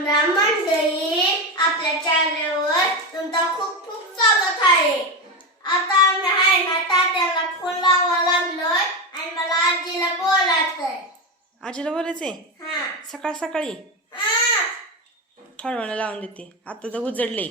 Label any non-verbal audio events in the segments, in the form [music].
राम राम मंडळी आपल्या चॅनलवर तुमचा खूप खूप स्वागत आहे. आता आम्ही आहे ना तात्याला फोन लावा लागलोय आणि मला आजीला बोलायचंय. आजीला बोलायचंय? हा. सकाळ सकाळी? वेळानं लावून देते. आता तर उजडले.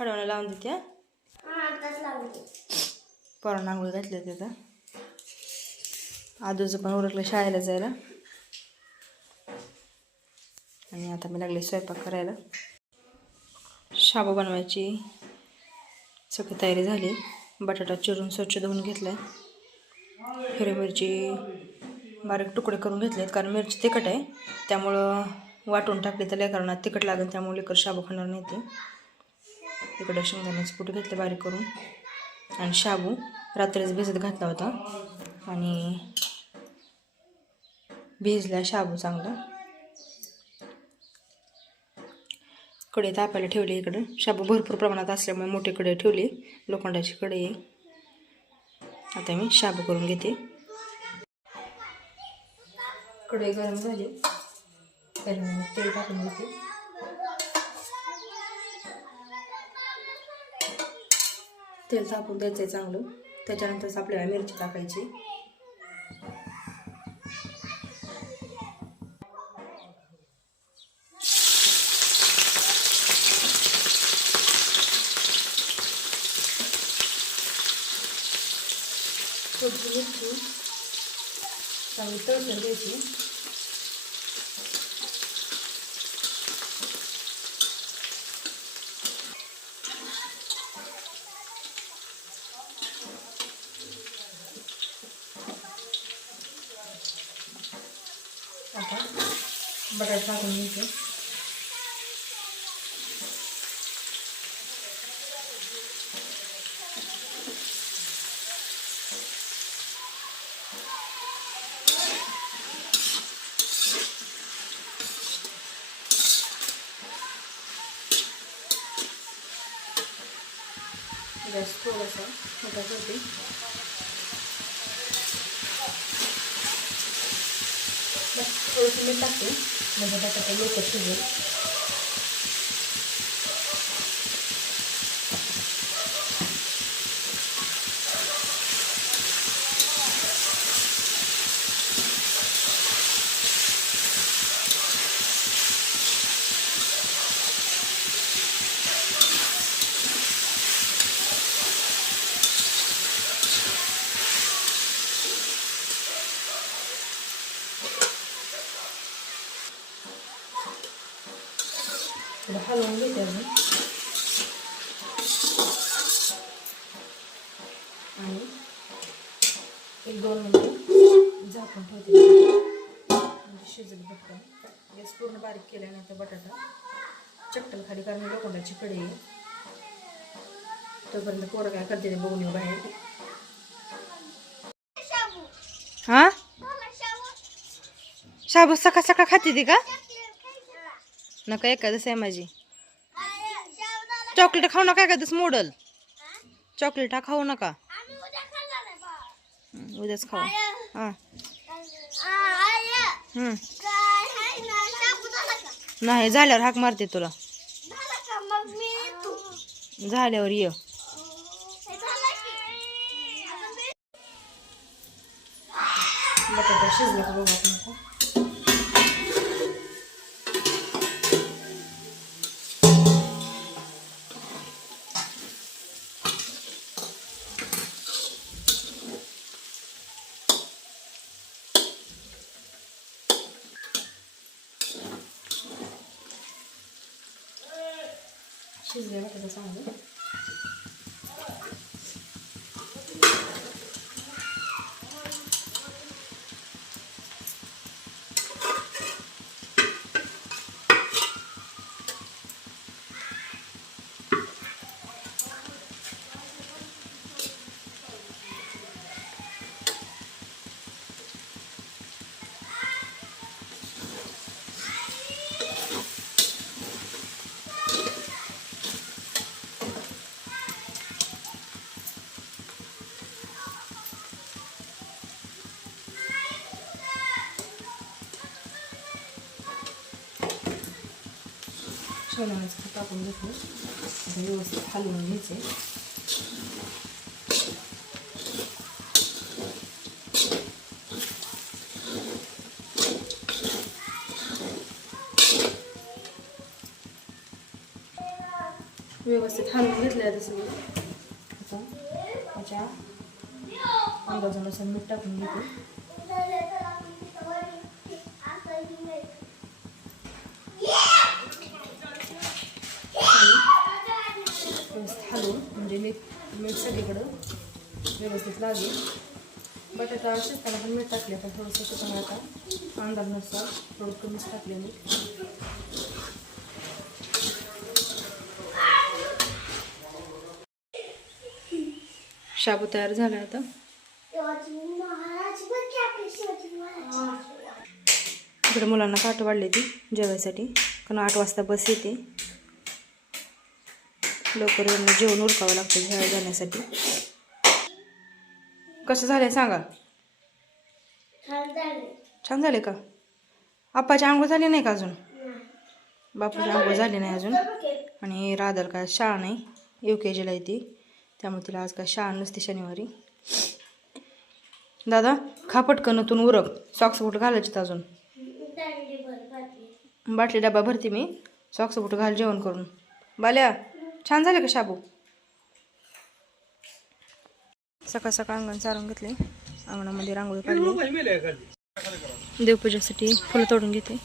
वेळानं लावून देते हा. हा, आताच लावून दे. पोरांना आंघोळ घातले तिथं आजूचं पण उरकलं शाळेला जायला. आणि आता मी लागले स्वयंपाक करायला. शाबू बनवायची सगळी तयारी झाली. बटाटा चिरून स्वच्छ धुवून घेतलाय. हिरवी मिरची बारीक तुकडे करून घेतलेत कारण मिरची तिखट आहे. त्यामुळं वाटून टाकली तर लेकरांना तिखट लागेल त्यामुळे लेकर शाबू खाणार नाही ते. इकडे शेंगदाण्याचं कुठे घेतलं बारीक करून. आणि शाबू रात्रीच भिजत घातला होता. आणि भिजला शाबू चांगला. कढई तापायला ठेवली इकडं. शाबू भरपूर प्रमाणात असल्यामुळे मोठी कढई ठेवली. लोखंडाची कढई. आता मी शाबू करून घेते. कढई गरम झाली. पहिल्यांदा मी तेल टाकून घेते. तेल तापून द्यायचं आहे चांगलं. त्याच्यानंतरच आपल्याला मिरची टाकायची थोडीशी मिरची चांगली तळसून घ्यायची आता बटाटा टाकून घ्यायचे गॅस थोडासा मोठा करते थोडंसं मी टाकते म्हणजे बटाटा लवकर शिजेल थोडं हलवून घेते आणि एक दोन मिनटं झाकून ठेवते म्हणजे गॅस पूर्ण बारीक केल्यानंतर बटाटा चक्कल खाली कारण लोखंडाची कढई आहे तोपर्यंत पोरं काय करते बघून येऊ बाहेर हां शाबू सकाळ सकाळ खाते ती का. नका एखादं आहे माझी. चॉकलेट खाऊ नका एखादंच मोडल. चॉकलेट हा खाऊ नका. उद्याच खाऊ. आय, हां नाही झाल्यावर हाक मारते तुला. झाल्यावर ये. बटाटा शिजला का बघा शेणाचं खत टाकून घेतलं आता व्यवस्थित हलवून घ्यायचं व्यवस्थित हलवून घेतलं आहे तसं आता त्याच्या अंदाजानुसार मीठ टाकून घेते व्यवस्थित हलवून म्हणजे मीठ मीठ सगळीकडं व्यवस्थित लागेल. बटाटा शिजताना पण मीठ टाकले आता थोडंसं त्याच्यामुळे आता. अंदाजनुसार थोडं कमीच टाकले मी. शाबू तयार झाला आता. इकडे मुलांना काट वाढली ती जेवायसाठी. कारण आठ वाजता बस येते. लवकर जेवण उरकावं लागतं जेवायला जाण्यासाठी. कसं झालंय सांगा? छान झाले. झाले का? आप्पाची आंघोळ झाली नाही का अजून? बापूची आंघोळ झाली नाही अजून. आणि राधाला काय शाळा नाही यू के जीला येते त्यामुळे तिला आज काय शाळा नसते शनिवारी. दादा खा पटकन उरक. सॉक्स बूट घालायचे अजून. बाटली डबा भरते मी. सॉक्स बूट घाल जेवण करून. बाल्या छान झाले का शाबू? सकाळ सकाळ अंगण सारून घेतले. अंगणामध्ये रांगोळी काढली. देवपूजेसाठी फुलं तोडून घेते.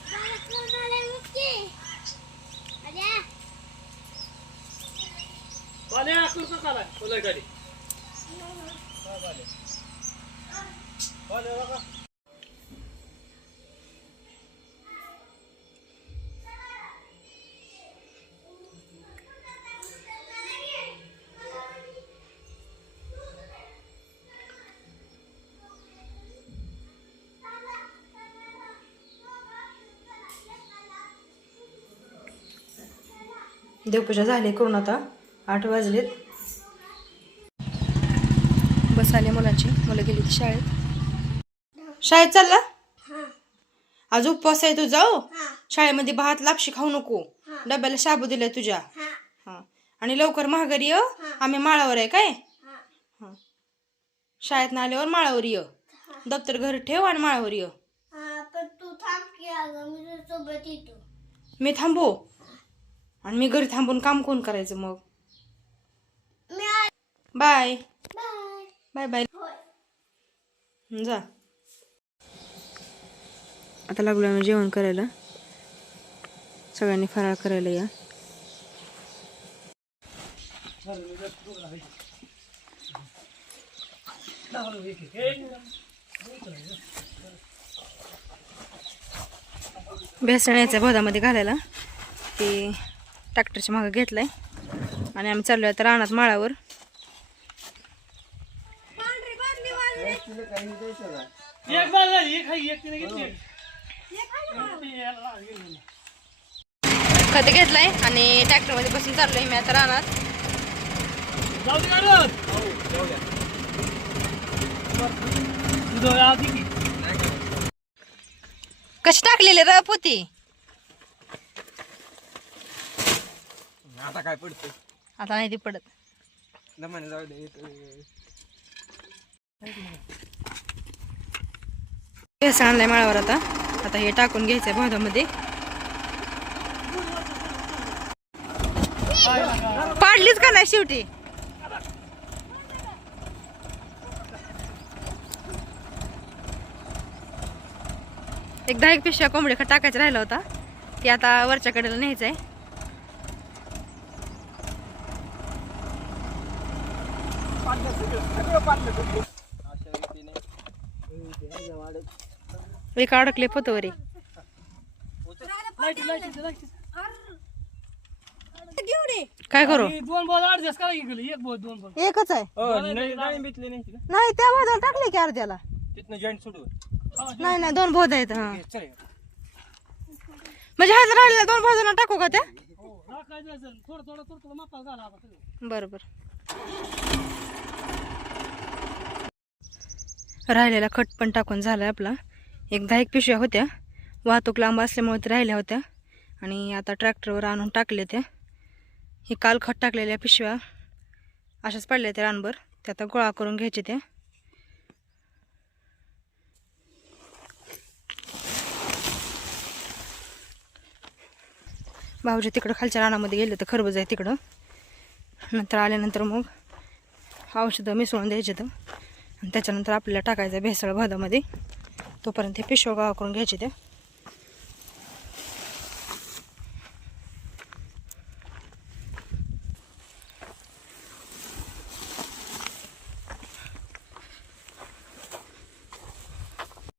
देवपूजा झाली करून आता. आठ वाजलेत. बस आले मुलांची. मुलं गेली शाळेत. शाळेत चालला? आज उपवास आहे तू जाऊ शाळेमध्ये भात लापशी खाऊ नको. डब्याला शाबू दिलाय तुझ्या. हा. आणि लवकर महागारी ये आम्ही माळावर आहे काय? हा. शाळेत ना आल्यावर माळावर ये दप्तर घरी ठेव आणि माळावर ये पण तू थांब की अगं मी तुझ्या सोबत येतो. मी थांबू? आणि मी घरी थांबून काम कोण करायचं मग? बाय. बाय. बाय जा. आता लागलो आम्ही जेवण करायला. सगळ्यांनी फराळ करायला या. बेसन यायचं भोदामध्ये घालायला. ते ट्रॅक्टरच्या मागं घेतलंय. आणि आम्ही चाललोय आता रानात माळावर. खत घेतलाय आणि ट्रॅक्टरमध्ये बसून चाललोय मी आता रानात. कशी टाकलेली र पोती? आता काय पडतं आता नाही ती पडत. दमाने जाऊ दे आणलंय माळावर आता. आता हे टाकून घ्यायचंय भातामध्ये. पाडलीच का नाही शेवटी? एक दहा एक पिशव्या कोंबडी खत टाकायचा राहिला होता ती आता वरच्या कडेला न्यायचंय. एक अडकले पोतवरी काय करू? ही दोन बॉल ऍडजस्ट करा गेली? एक बॉल दोन बॉल एकच आहे. डाळिंबीतले नाही त्या भाजाला टाकले की अर्ध्याला. तिथनं जॉईंट सोडू नाही नाही दोन भोज आहेत हा. म्हणजे हात राहिलेल्या दोन भाजांना टाकू का त्या? हो राखायचं असेल थोडं थोडं थोडं थोडं मापा घाला आता सगळं. बरोबर राहिलेला खट पण टाकून झाला आपला. एक दहा एक पिशव्या होत्या. वाहतूक लांब असल्यामुळे ते राहिल्या होत्या. आणि आता ट्रॅक्टरवर आणून टाकले त्या. हे काल खत टाकलेल्या पिशव्या अशाच पडल्या त्या रानभर. ते आता गोळा करून घ्यायचे त्या. भाऊजी तिकडं खालच्या रानामध्ये गेले तर खरबूज आहे तिकडं. नंतर आल्यानंतर मग औषधं मिसळून द्यायचे तर. त्याच्यानंतर आपल्याला टाकायचं भेसळ भादामध्ये तोपर्यंत हे पिशव्या गावा करून घ्यायचे ते.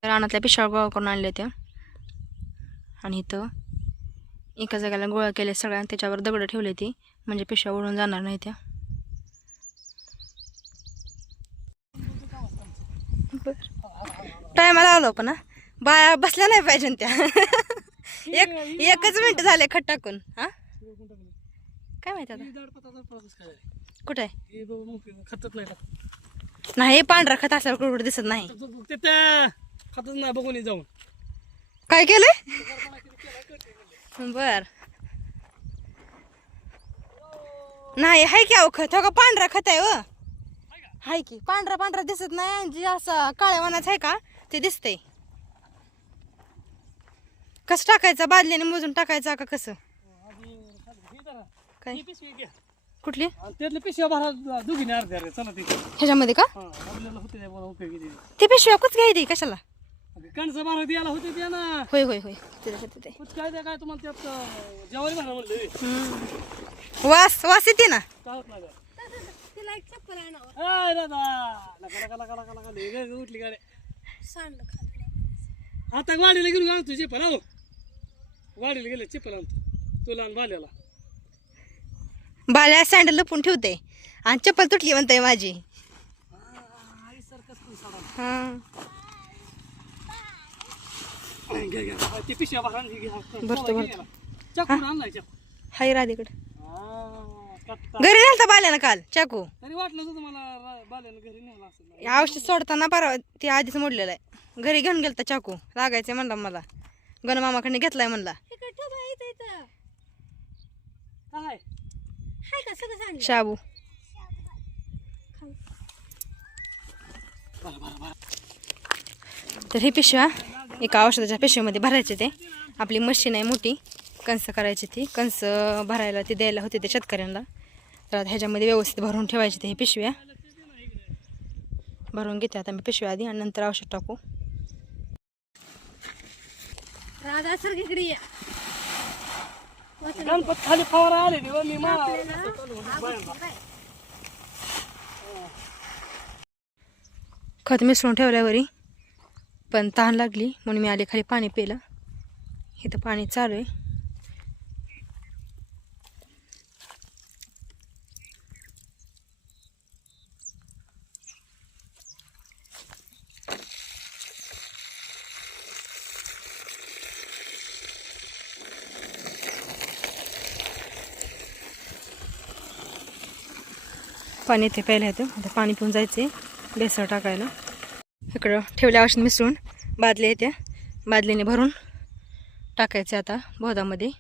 रानातल्या पिशाळ गोळा करून आणल्या त्या. आणि इथं एका जागेला गोळा केले सगळ्या त्याच्यावर दगडं ठेवले ती. म्हणजे पिशव्या उडून जाणार नाही त्या. आलो पण हा. बाया बसल्या नाही पाहिजे त्या. [laughs] एक एकच मिनिट झाले खट टाकून हा. काय माहिती आता? कुठं हे नाही पांढरा खत असल्यावर कुठं दिसत नाही. खातच बघून जाऊन काय केलंय? बर. नाही हाय की अहो खत. हो का पांढरा खत आहे व हाय की. पांढरा पांढरा दिसत नाही आणि जे असं काळ्या वनाचं आहे का? ते दिसतंय. कसं टाकायचं? बादलीने मोजून टाकायचं का कसं? जरा काय? कुठली? आणि त्यातले पिशव्या भरा अर्ध्या चला ह्याच्यामध्ये का? हा आपल्याला होते त्या मला उपयोगी ते. ते पिशव्या कुच घ्यायची? कशाला? कणसं भरा द्यायला होते त्या ना. होय होय होय. ते कुछ काय द्या काय तुम्हाला त्यात अं, जेवारी भरा म्हणलं. रे. हम्म. वास वास येते ना? काय होत नाही [laughs] का? दादा. उठली गाडी. आता गाडीला घेऊन आणतो चप्पल हो गाडीला गेले चप्पल आणतो. तुला आणि बाल्याला. बाल्या सँडल लपून ठेवते. आणि चप्पल तुटली म्हणताय माझी. हा घ्या घ्या ते पिशव्या भरा आणि हे घ्या भरतो, भरतो. चाकून आणलाय चाकू हाय राधेकडे. घरी नेलता बाल्यानं काल चाकू? तरी वाटलं होतं मला रा- बाल्यानं घरी नेला असेल. औषध सोडताना परवा ते आधीच मोडलेलं आहे. घरी घेऊन गेलता चाकू लागायचं म्हणला मला. गणमामाकडे घेतलाय म्हणला. शाबू. तर ही पिशव्या एका औषधाच्या पिशवीमध्ये भरायचे ते. आपली मशीन आहे मोठी कंस करायची ती. कंस भरायला ती द्यायला होती ते शेतकऱ्यांना. तर आता ह्याच्यामध्ये व्यवस्थित भरून ठेवायची ते ही पिशव्या. भरून घेते आता मी पिशव्या आधी आणि नंतर औषध टाकू. गणपत खाली फवारा आले मी खत मिसळून ठेवल्यावरी पण तहान लागली म्हणून मी आले खाली पाणी पिलं. इथं पाणी चालू आहे. पाणी इथे प्यायला येतं. आता पाणी पिऊन जायचे बेसळ टाकायला. इकडं ठेवल्या औषध मिसळून बादल्या येत्या. बादलीने भरून टाकायचे आता बोधामध्ये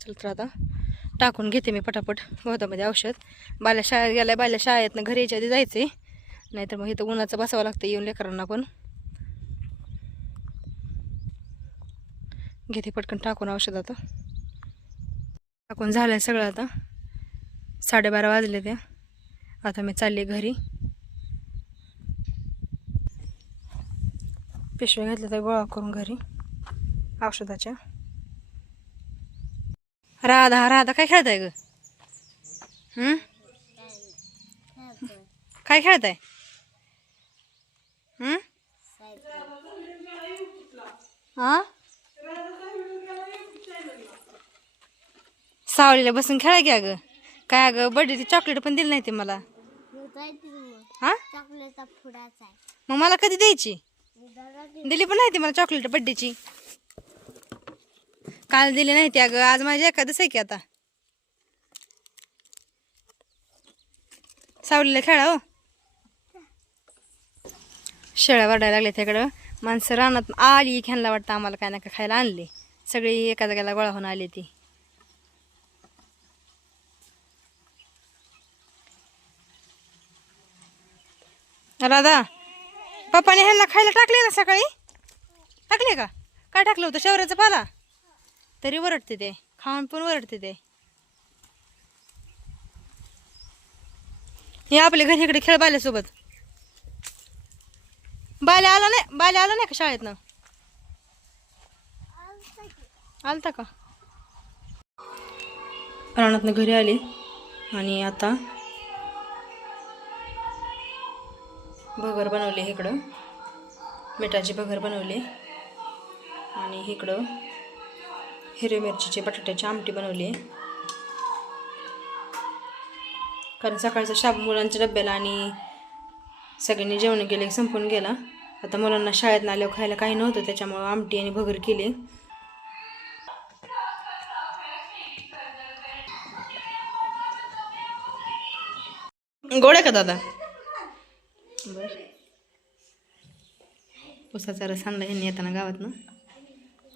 चल तर आता टाकून घेते मी पटापट बोधामध्ये औषध. बाल्या शाळेत गेल्या बाल्या शाळेतनं घरी यायच्या आधी जायचे नाहीतर मग इथं उन्हाचं बसावं लागतं येऊन लेकरांना पण. घेते पटकन टाकून औषध आता. टाकून झालं सगळं आता. साडेबारा वाजले ते. आता मी चालले घरी. पिशव्या घेतल्या तर गोळा करून घरी. औषधाच्या. राधा राधा काय खेळताय ग? काय खेळताय? सावलीला बसून खेळा की अगं काय अगं बर्थडेची चॉकलेट पण दिली नाही ते मला. हा? मग मला कधी द्यायची? दिली पण नाही ती मला चॉकलेट बड्डेची. काल दिली नाही ती अगं आज माझी एखादच आहे की आता. सावलीला खेळा हो. शेळ्या वाढायला लागल्या त्याकडं. माणसं रानात आली ह्यांना वाटतं आम्हाला काय ना काय खायला आणले. सगळी एका जागेला गोळा होऊन आली ती. राधा पप्पाने ह्यांना खायला टाकले ना सकाळी? टाकले का? काय टाकलं होतं? शेवऱ्याचा पाला? तरी वरडते ते. खाऊन पण वरडते ते. हे आपल्या घरी इकडे खेळ बाल्यासोबत. बाल्या आला नाही बाल्या आला नाही का शाळेतनं? आलता का? प्राणातनं घरी आली आणि आता भगर बनवले इकडं. मिठाची भगर बनवली. आणि इकडं हिरवी मिरचीची बटाट्याची आमटी बनवली. कारण सकाळचा शाब मुलांच्या डब्याला आणि सगळ्यांनी जेवण केले संपून गेला. आता मुलांना शाळेत आल्यावर खायला काही नव्हतं त्याच्यामुळं आमटी आणि भगर केली. गोड आहे का दादा? बर उसाचा रस आणला यांनी येताना गावात ना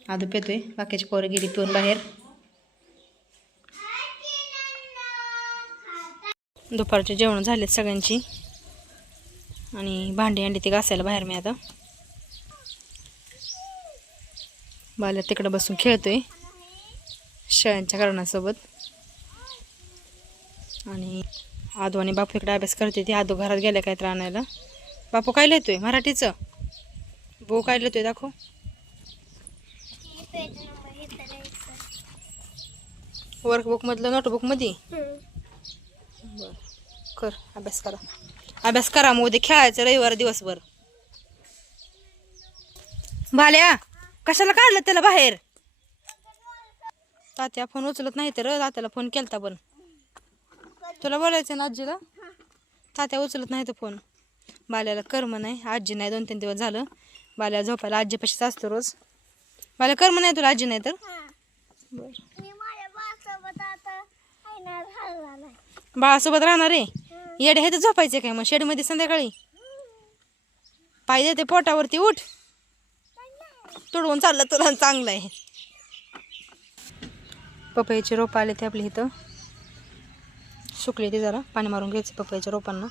आदू पेतोय. बाकीची पोरं गेली पिऊन बाहेर. दुपारचे जेवण झालेत सगळ्यांची. आणि भांडी अंडी ती घासायला बाहेर मी आता. बाल्या तिकडं बसून खेळतोय. शेळ्यांच्या कारणासोबत. आणि आदू आणि बापू इकडे अभ्यास करते ती आदू घरात गेल्या काय तर आणायला. बापू काय लिहितोय? मराठीचं? भाऊ काय लिहितोय? दाखव. वर्कबुकमधलं नोटबुकमध्ये बर. कर अभ्यास करा. अभ्यास करा मग उद्या खेळायचं रविवार दिवसभर. भाल्या कशाला काढलं त्याला बाहेर? तात्या फोन उचलत नाही तर तात्याला फोन केलता पण. तुला बोलायचं ना आजीला? तात्या उचलत नाही तर फोन. बाल्याला कर्म नाही. आजी नाही. दोन तीन दिवस झालं. बाल्या झोपायला आजीपाशीच असतो रोज. बाल्या कर्म नाही तुला आजी नाही तर? बरं बाळासोबत राहणार रे येडे हे. तर झोपायचे काय मग? शेडमध्ये संध्याकाळी? पाय देते पोटावरती. उठ. तुडवून चाललं तुला चांगलं आहे. पपईचे रोपं आले ते आपले इथं. सुकले ते जरा. पाणी मारून घ्यायचे पपईच्या रोपांना.